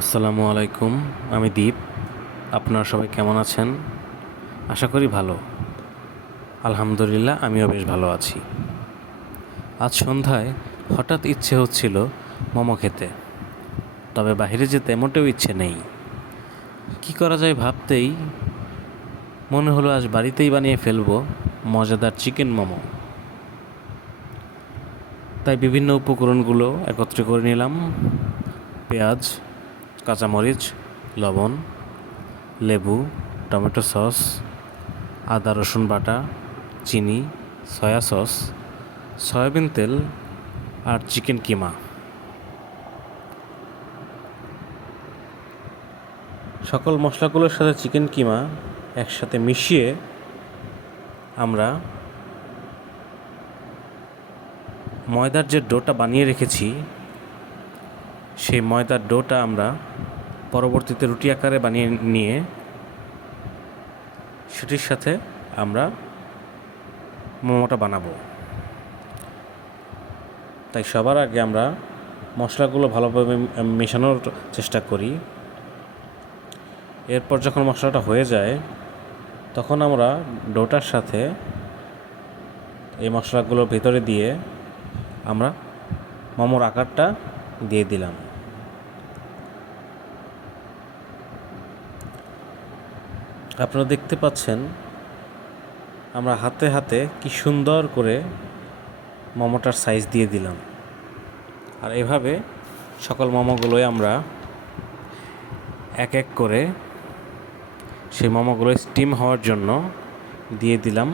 আসসালামু আলাইকুম। আমি দীপ। আপনারা সবাই কেমন আছেন? আশা করি ভালো। আলহামদুলিল্লাহ, আমিও বেশ ভালো আছি। আজ সন্ধ্যায় হঠাৎ ইচ্ছে হচ্ছিল মোমো খেতে, তবে বাইরে যেতে মোটেও ইচ্ছে নেই। কি করা যায় ভাবতেই মনে হলো আজ বাড়িতেই বানিয়ে ফেলবো মজাদার চিকেন মোমো। তাই বিভিন্ন উপকরণগুলো একত্রে করে নিলাম: পেঁয়াজ, কাঁচামরিচ, লবণ, লেবু, টমেটো সস, আদা রসুন বাটা, চিনি, সয়া সস, সয়াবিন তেল আর চিকেন কিমা। সকল মশলাগুলোর সাথে চিকেন কিমা একসাথে মিশিয়ে আমরা ময়দার যে ডোটা বানিয়ে রেখেছি, সেই ময়দার ডোটা আমরা পরবর্তীতে রুটি আকারে বানিয়ে নিয়ে সেটির সাথে আমরা মোমোটা বানাবো। তাই সবার আগে আমরা মশলাগুলো ভালোভাবে মেশানোর চেষ্টা করি। এরপর যখন মশলাটা হয়ে যায়, তখন আমরা ডোটার সাথে এই মশলাগুলো ভেতরে দিয়ে আমরা মোমোর আকারটা দিয়ে দিলাম। আপনারা দেখতে পাচ্ছেন আমরা হাতে হাতে কি সুন্দর করে মোমোটার সাইজ দিয়ে দিলাম। আর এভাবে সকল মোমোগুলোই আমরা এক এক করে সেই মোমোগুলো স্টিম হওয়ার জন্য দিয়ে দিলাম।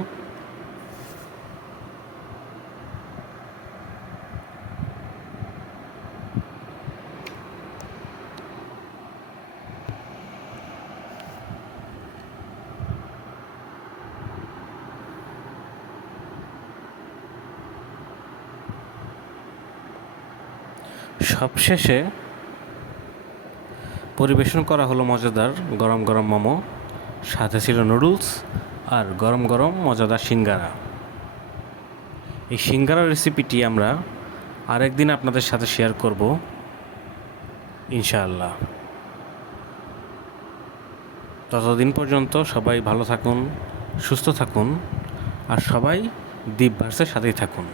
সবশেষে পরিবেশন করা হলো মজাদার গরম গরম মোমো, সাথে ছিল নুডলস আর গরম গরম মজাদার সিঙ্গারা। এই সিঙ্গারা রেসিপিটি আমরা আরেকদিন আপনাদের সাথে শেয়ার করব ইনশাআল্লাহ। ততদিন পর্যন্ত সবাই ভালো থাকুন, সুস্থ থাকুন, আর সবাই দ্বীপভার্সের সাথেই থাকুন।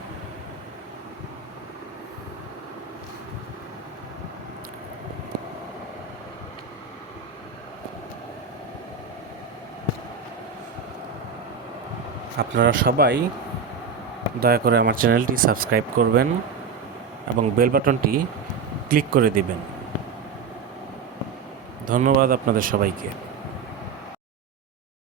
আপনারা সবাই দয়া করে আমার চ্যানেলটি সাবস্ক্রাইব করবেন এবং বেল বাটনটি ক্লিক করে দিবেন। ধন্যবাদ আপনাদের সবাইকে।